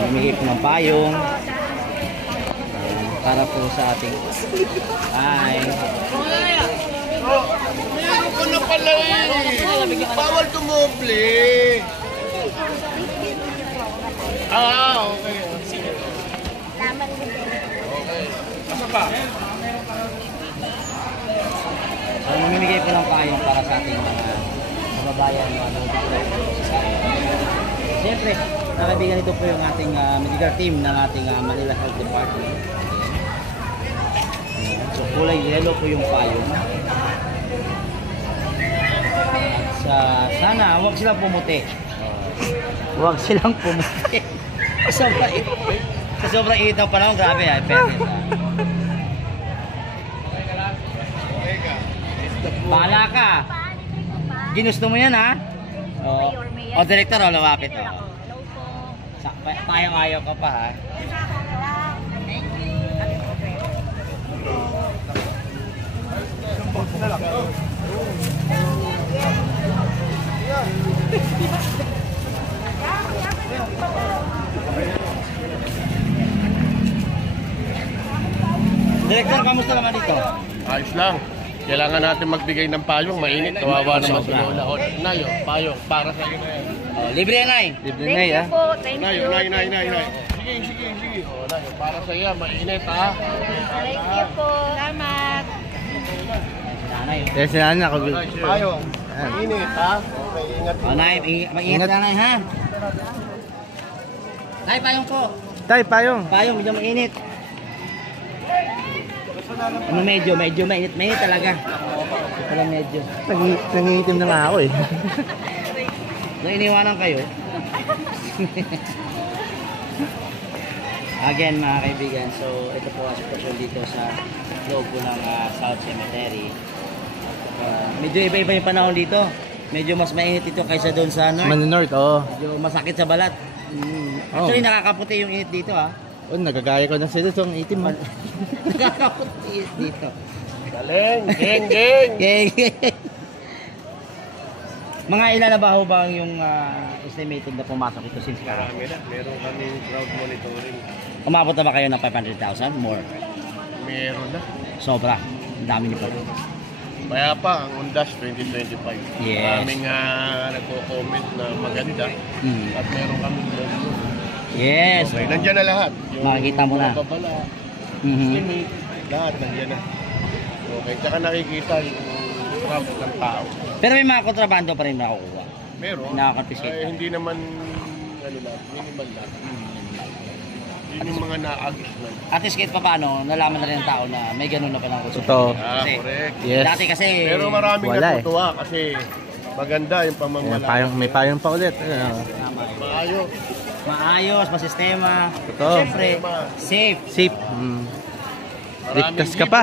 Namimigay po ng payong. Para po sa ating... Hi! Meron ko na pala eh! Bawal tumuble! Okay. Okay. Asa pa? So, namimigay po ng payong para sa ating mga kababayan. Siyempre, nakaibigan ito po yung ating medical team ng ating Manila Health Department. So, kulay yellow po yung payong. At sana, huwag silang pumuti. Huwag silang pumuti. Sa sobrang init ng panahon, grabe ha. Bahala ka. Ginusto mo yan ha? O, director, lumapit. Payong-ayaw ka pa ha. Director, kamusta naman dito? Ayos lang. Kailangan natin magbigay ng payong. Mainit. Kawawa naman si Lola. Nayo, payong. Para sa iyo na yan. Libre yan, Nay. Libre na yan. Nayo, Nay. Sige. Nayo, para sa iyo. Mainit ha. Thank you po. Salamat. Yes, Nay. Payong. Mainit ha. Okay, ingat. Nay, mag-ingat na, Nay, ha? Nay, payong po. Tay, payong. Payong, medyo mainit. Ano medyo mainit talaga. Ito medyo. Nangingitim na nga ako eh. Nung iniwanan kayo. Again mga kaibigan, so ito po ang sitwasyon dito sa loob po ng South Cemetery. Medyo iba-iba yung panahon dito. Medyo mas mainit ito kaysa doon sa North. North, oo. Medyo masakit sa balat. Actually nakakaputi yung init dito ha. Oh, nagagaya ko ng sila itong itim ha. Nakakaputi dito. Galing, geng. Mga ilan na ba ho ba yung estimated na pumasok ito since Marami na. Meron kami crowd monitoring. umabot na ba kayo ng 500,000? More? Meron na. Sobra. Ang dami niyo pa. Kaya pa, ang Undas 2025. Yes. Maraming nagko-comment na maganda. At meron kami logo. Yes. Okay, nandiyan na lahat. Yung makikita mo na. Babala, limit, lahat nandiyan na. Okay, tsaka nakikita yung crowd ng tao. Pero may mga kontrabando pa rin nakukuha. Meron. Nakaka-confiscate Ay, ka. hindi naman, minimal lang. Yun yung mga na-agis na. At least kahit pa paano, nalaman na rin ng tao na may ganun na palang kuso. Totoo. Correct. Yes. Dati kasi... Pero maraming wala natutuwa kasi maganda yung pamamalaan. Payong, may payong pa ulit. Maayos. Maayos, masistema. Totoo. Siyempre, safe. Safe. Ligtas ka pa.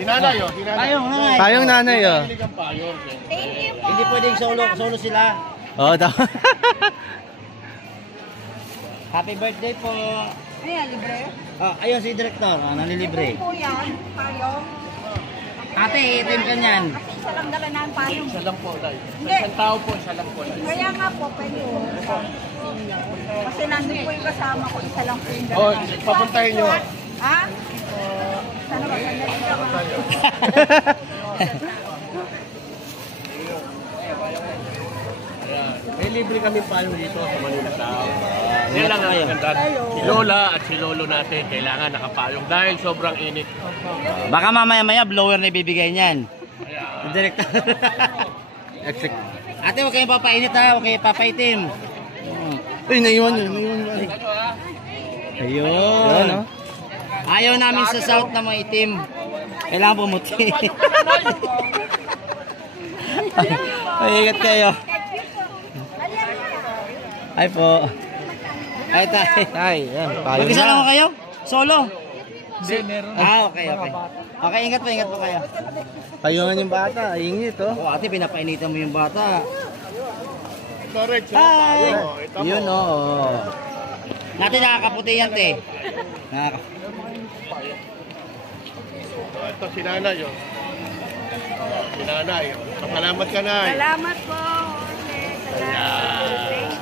Hinanay oh. Payong, nanay. Payong nanay oh. Pili kang payong. Hindi pwedeng solo sila. Oo, daw. Happy birthday po. Ayan, libre. Ayun si Director, nanilibre. Po yan, payong. Ate, itim ka niyan. Kasi isa lang dala na ang payong. Isa lang po tayo. Hindi. Isang tao po, isa lang po. Kaya nga po, pwede po. Kasi nandun po yung kasama ko, isa lang po yung dala Oh, namin. papuntahin nyo. Ha? Sana ba sandali ka mga? May libre kami payong dito sa Manila Town. Yan lang ang ganda. Si Lola at si Lolo natin kailangan nakapayong dahil sobrang init. Baka mamaya-maya blower na ibibigay niyan. Director. Ate, huwag kayong papainit ha, huwag kayong papaitim. Uy, naiwan yun. Ayun. Ayaw namin sa South na mga itim. Kailangan pumuti. Ay, ingat kayo. Ay po. Ay, tay. Ay, yan. Payong Mag-isa lang na. ako kayo? Solo? Okay. Okay, ingat po kayo. Payungan yung bata. Ingit oh. Oh, ate, pinapainitan mo yung bata. Correct. Hi! Ito Yun, oo. Natin nakakaputi yan, te. Ito si Nanay. Si Nanay. Salamat ka, Nay. Salamat po.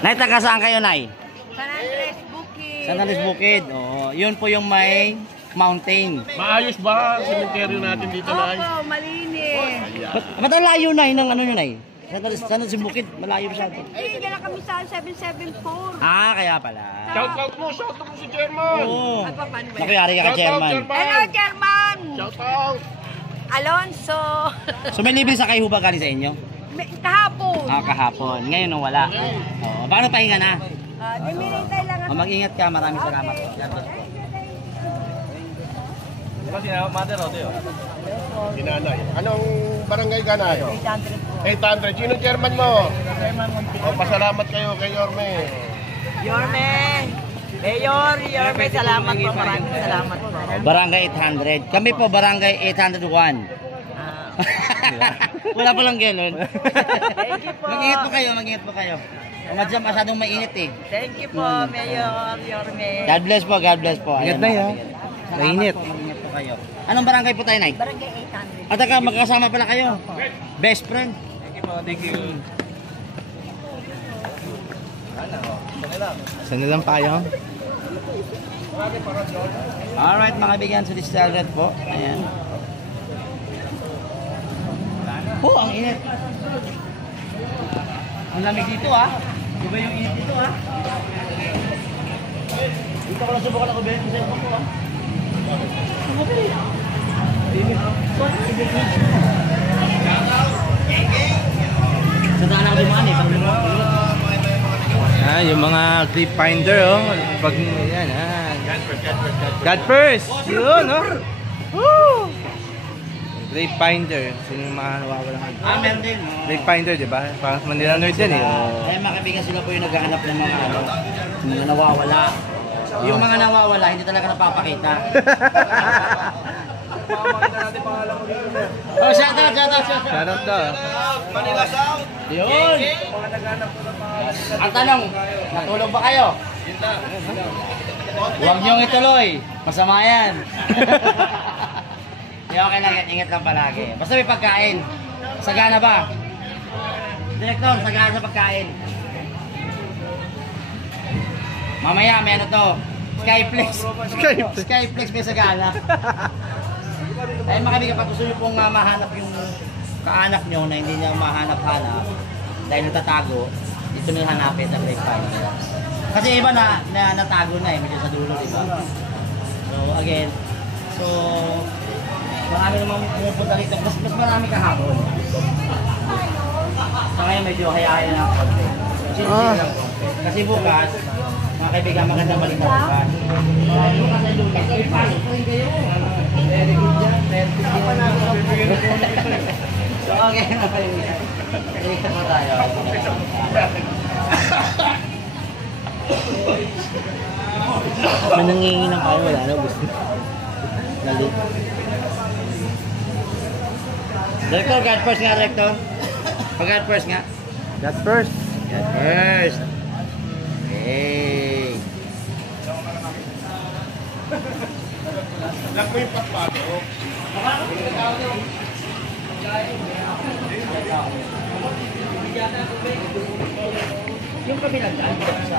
Nay, taga saan kayo, Nay? San Andres Bukid. San Andres Bukid. Oh, yun po yung may mountain. Maayos ba ang cemetery natin dito, Nay? Opo, malinis. Ba't ang layo na ng ano yun ay? San Andres Bukid, malayo siya. Eh, dyan na kami sa 774. Ah, kaya pala. Shout out mo si Chairman. Oo. Ay, paano ba yun? Nakuyari ka ka, Chairman. Hello, Chairman! Shout out. Alonso! So may libre sa kayo ba galing sa inyo? Kahapon. Ah, kahapon. Ngayon nung wala. Oh, paano pahinga na? Diminitay lang Oh, mag-ingat ka, maraming salamat. Ginanay. Anong barangay ka na? 800. Sino chairman mo? Pasalamat kayo kay Yorme. Yorme! Mayor, Yorme, salamat po. Maraming salamat po. Barangay 800. Kami po barangay 801. Wala pa lang gano'n. Thank you po. Mag-ingat po kayo, mag-ingat po kayo. Madyan masyadong mainit eh. Thank you po, Mayor Yorme. God bless po, God bless po. Ingat na yun. Mainit. Mag-ingat po kayo. Anong barangay po tayo, Nay? Barangay 800. At saka magkasama pala kayo. Best friend. Thank you. Saan nilang payong? Alright mga kaibigan, so this is Alred po. Ayan. Oh, ang init. Ang lamig dito ah. Iba yung init dito ah. Dito ko lang subukan ako bilhin sa iyo po ah. Ang mabili. Sa daan ako dumaan eh. Ah, yung mga clip finder, oh. Pag, yan, ah. God first! Yun, oh. Woo! Clip finder. Sino yung mga nawawala? Ah, meron din. Clip finder, di ba? Parang Manila Nerd yan, eh. Oh. Ay, mga kaibigan, sila po yung naghahanap ng mga ano, mga nawawala. Yung mga nawawala, hindi talaga napapakita. Oh, shout out. Shoutout daw. Yun. Ang tanong, natulog ba kayo? Huwag niyong ituloy. Masama yan. Di okay lang yan. Ingat lang palagi. Basta may pagkain. Sagana ba? Direktor, sagana sa pagkain. Mamaya, may ano to. Skyflex. Skyflex may sagana. Ay mga kaibigan, pag gusto nyo pong mahanap yung kaanak nyo na hindi niya mahanap-hanap dahil natatago, dito nyo hanapin sa Great Finder. Kasi iba na natago na eh, medyo sa dulo, di ba? So again, marami namang pumupunta rito, mas marami kahapon. So ngayon medyo hayaan na ako. Kasi bukas, mga kaibigan, magandang balita bukas. Bukas ay lunes. Ay, pasok pa rin kayo. Very good yan. So, okay na kayo. Ikat mo tayo. May nangingi ng kayo, wala na, gusto. Nalit. Director, God first nga, Director. God first nga. God first. God first. Hey. Lang mo yung patpato. Yung kabilang daan, sa